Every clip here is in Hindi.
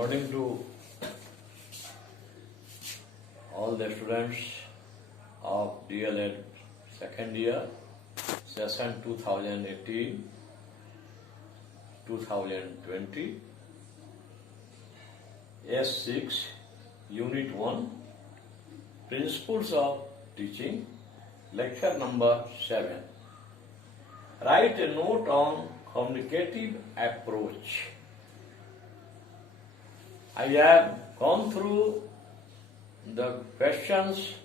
morning to all the students of DLED second year, session 2018-2020, S6, Unit 1, Principles of Teaching, lecture number 7. Write a note on communicative approach. I have gone through the questions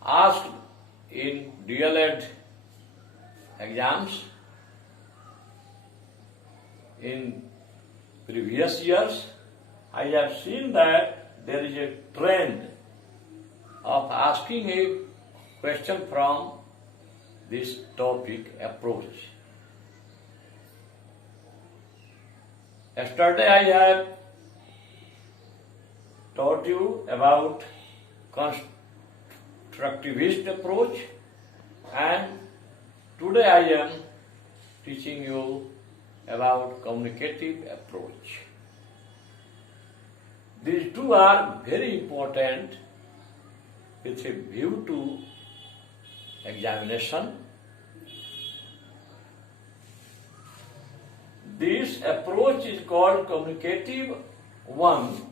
asked in DLED exams in previous years. I have seen that there is a trend of asking a question from this topic, approach. Yesterday I have taught you about constructivist approach, and today I am teaching you about communicative approach. These two are very important with a view to examination. This approach is called communicative one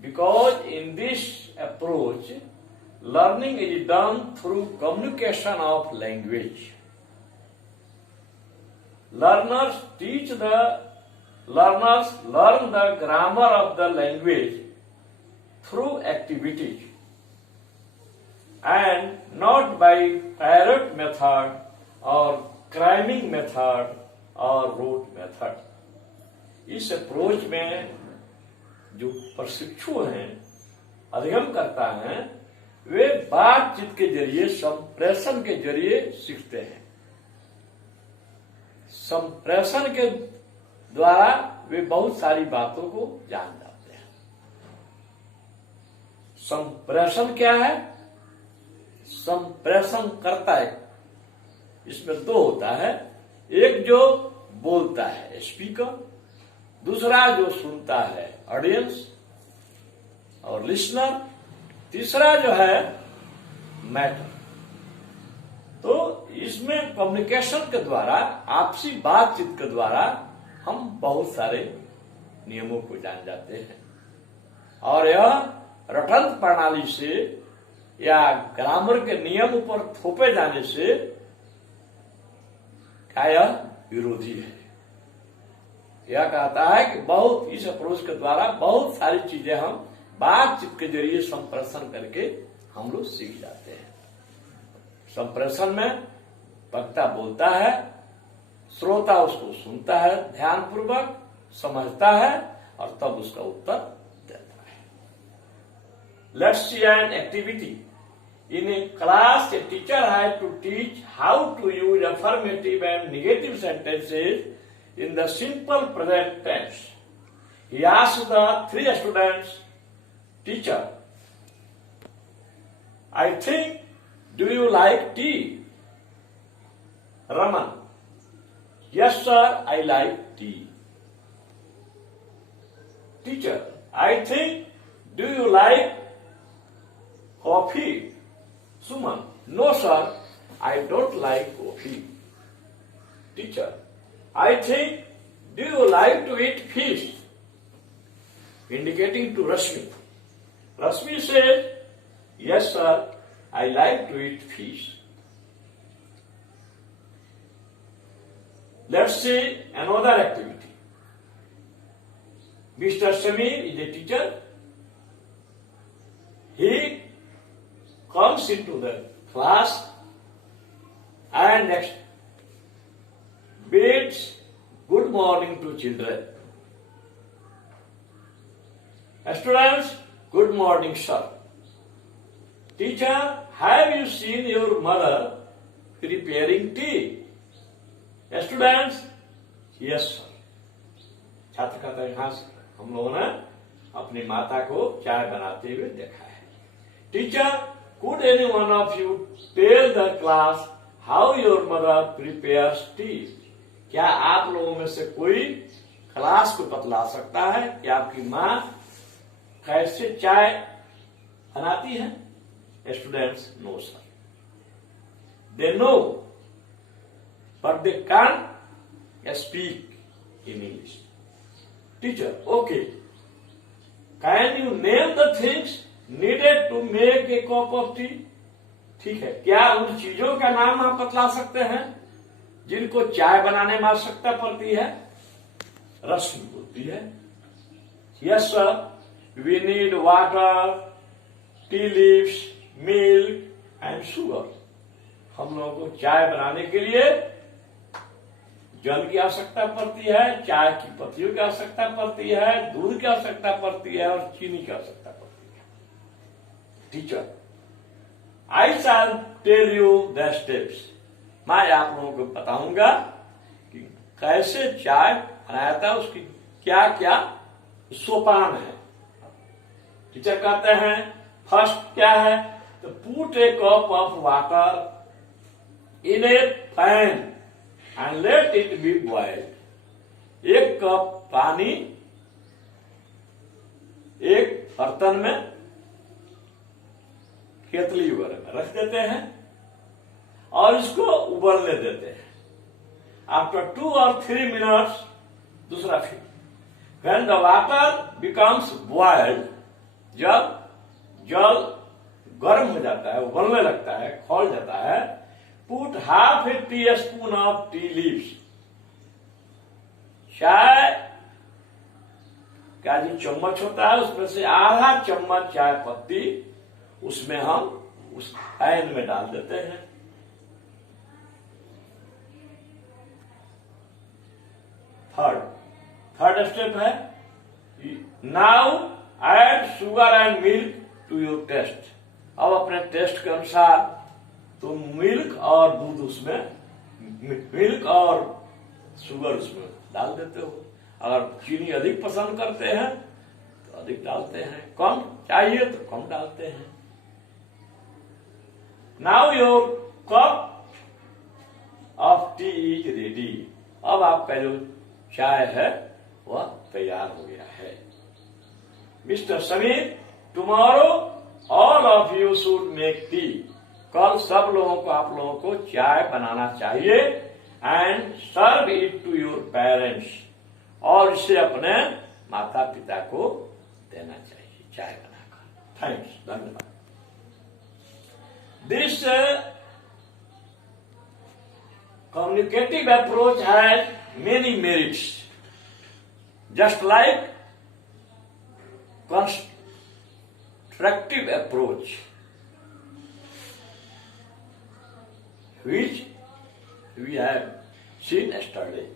because in this approach, learning is done through communication of language. Learners learn the grammar of the language through activities and not by parrot method or cramming method और रोट मेथड. इस अप्रोच में जो प्रशिक्षु हैं, अधिगम करता है, वे बातचीत के जरिए, संप्रेषण के जरिए सीखते हैं. संप्रेषण के द्वारा वे बहुत सारी बातों को जान जाते हैं. संप्रेषण क्या है? संप्रेषण करता है, इसमें दो होता है. एक जो बोलता है स्पीकर, दूसरा जो सुनता है ऑडियंस और लिसनर, तीसरा जो है मैटर. तो इसमें कम्युनिकेशन के द्वारा, आपसी बातचीत के द्वारा हम बहुत सारे नियमों को जान जाते हैं और यह रटंत प्रणाली से या ग्रामर के नियम पर थोपे जाने से यह विरोधी है. यह कहता है कि बहुत इस अप्रोच के द्वारा बहुत सारी चीजें हम बातचीत के जरिए संप्रेषण करके हम लोग सीख जाते हैं. संप्रेषण में वक्ता बोलता है, श्रोता उसको सुनता है, ध्यानपूर्वक समझता है और तब उसका उत्तर देता है. Let's see an activity. In a class, a teacher had to teach how to use affirmative and negative sentences in the simple present tense. He asked the three students, "Teacher, I think, do you like tea?" Raman, "Yes, sir, I like tea." Teacher, "I think, do you like coffee?" Suman, "No, sir, I don't like coffee." Teacher, "I think, do you like to eat fish?" Indicating to Rashmi. Rashmi says, "Yes, sir, I like to eat fish." Let's see another activity. Mr. Samir is a teacher. He comes into the class and bids good morning to children. Students, good morning, sir. Teacher, have you seen your mother preparing tea? Students, yes, sir. छात्र कहता है, हाँ सर, हम लोगों ने अपनी माता को चाय बनाते हुए देखा है. Teacher, could any one of you tell the class how your mother prepares tea? क्या आप लोगों में से कोई क्लास को बतला सकता है कि आपकी माँ कैसे चाय बनाती है? Students no sir, they know but they can speak in English. Teacher, okay, can you name the things needed to make a cup of tea? ठीक है, क्या उन चीजों का नाम आप बतला सकते हैं जिनको चाय बनाने में आवश्यकता पड़ती है? रश्मि बोलती है, yes sir, we need water, tea leaves, milk and sugar. हम लोगों को चाय बनाने के लिए जल की आवश्यकता पड़ती है, चाय की पत्तियों की आवश्यकता पड़ती है, दूध की आवश्यकता पड़ती है और चीनी की आवश्यकता पड़ती है। Teacher, I shall tell you the steps. मैं आप लोगों को बताऊंगा कि कैसे चाय बनाया था, उसकी क्या क्या सोपान है। टीचर कहते हैं फर्स्ट क्या है, तो put A cup of water in A pan and let it be boiled. एक कप पानी एक बर्तन में, केतली वगैरह में रख देते हैं और इसको उबलने देते हैं। आफ्टर 2 or 3 minutes, दूसरा फिर, when the water becomes boiled, जब जल गर्म हो जाता है, उबलने लगता है, खौल जाता है, put half A tea spoon of tea leaves. चाय का जो चम्मच होता है उसमें से आधा चम्मच चाय पत्ती उसमें हम उस पैन में डाल देते हैं। थर्ड स्टेप है, now add sugar and milk to your taste. अब अपने टेस्ट के अनुसार तुम मिल्क और दूध उसमें, मिल्क और शुगर उसमें डाल देते हो। अगर चीनी अधिक पसंद करते हैं तो अधिक डालते हैं, कम चाहिए तो कम डालते हैं। Now your cup of T is ready. अब आपका जो चाय है वह तैयार हो गया है। Mister Sameer, tomorrow all of you should make tea. कल सब लोगों को, आप लोगों को चाय बनाना चाहिए and serve it to your parents, और इसे अपने माता पिता को देना चाहिए चाय बनाकर। थैंक्स, धन्यवाद। This communicative approach has many merits, just like constructive approach, which we have seen yesterday.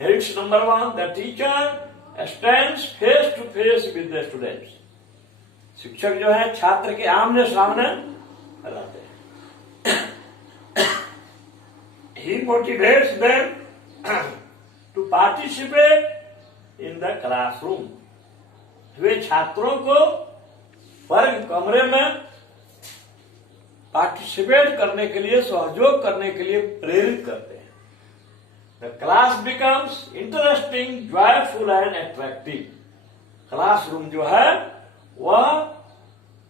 Merits number 1, the teacher stands face to face with the students. शिक्षक जो है छात्र के आमने सामने रहते हैं। He motivates them to participate in the classroom. वे छात्रों को वर्ग कमरे में पार्टिसिपेट करने के लिए, सहयोग करने के लिए प्रेरित करते हैं। The class becomes interesting, joyful and attractive. Classroom जो है वह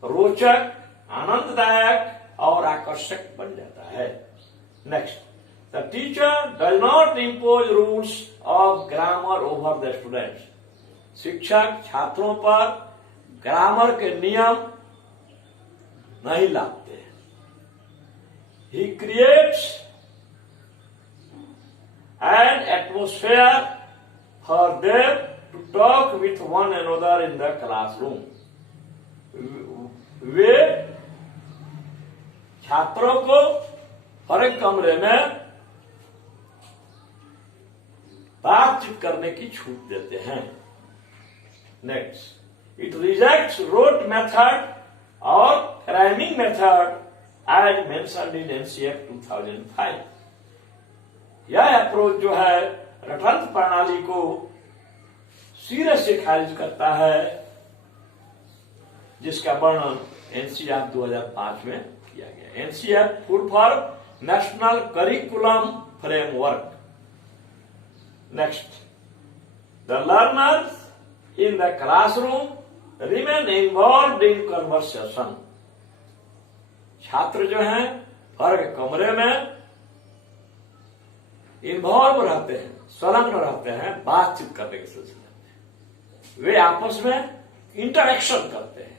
रोचक, आनंददायक और आकर्षक बन जाता है। Next, the teacher does not impose rules of grammar over the students. शिक्षक छात्रों पर ग्रामर के नियम नहीं लाते हैं। He creates an atmosphere for them to talk with one another in the classroom. वे छात्रों को हर एक कमरे में बातचीत करने की छूट देते हैं। Next, it rejects rote method और cramming method as mentioned in NCF 2005। यह अप्रोच जो है रटंत प्रणाली को सिरे से खारिज करता है, जिसका वर्णन एनसीएफ 2005 में किया गया। NCF full form national curriculum framework. Next, The learners in the classroom remain involved in conversation. छात्र जो हैं हर कमरे में इन्वॉल्व रहते हैं, संलग्न रहते हैं बातचीत करने के सिलसिले में। वे आपस में इंटरेक्शन करते हैं।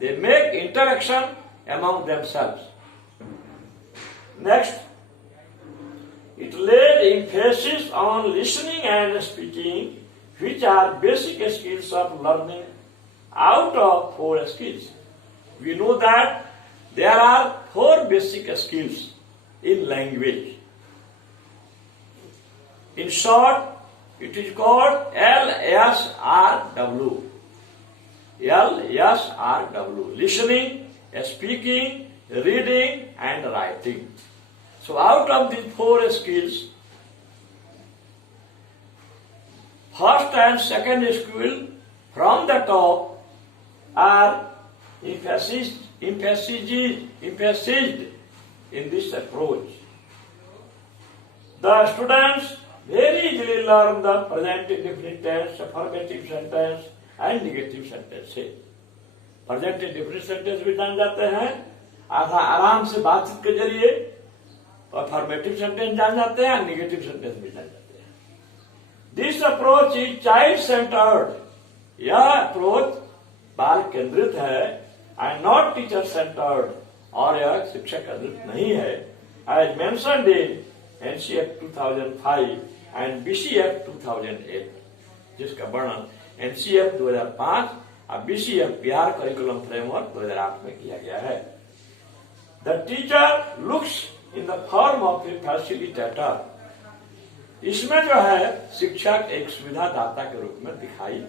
They make interaction among themselves. Next, it laid emphasis on listening and speaking, which are basic skills of learning out of 4 skills. We know that there are 4 basic skills in language. In short, it is called LSRW. LSRW. Listening, speaking, reading and writing. So out of these 4 skills, first and second skill from the top are emphasized in this approach. The students very easily learn the present indefinite tense, affirmative sentence and negative sentence. Present indefinite sentence भी जान जाते हैं आराम से बातचीत के जरिए, affirmative sentence जान जाते हैं, negative sentence भी जान जाते हैं. This approach is child centered. यह अप्रोच बाल केंद्रित है and not teacher centered, और यह शिक्षक केंद्रित नहीं है, as mentioned in NCF 2005 and BCF 2008, जिसका वर्णन NCF 2005 और BCF बिहार करिकुलम फ्रेमवर्क 2008 में किया गया है. The teacher looks in the form of a facilitator. इसमें जो है शिक्षक एक सुविधा दाता के रूप में दिखाई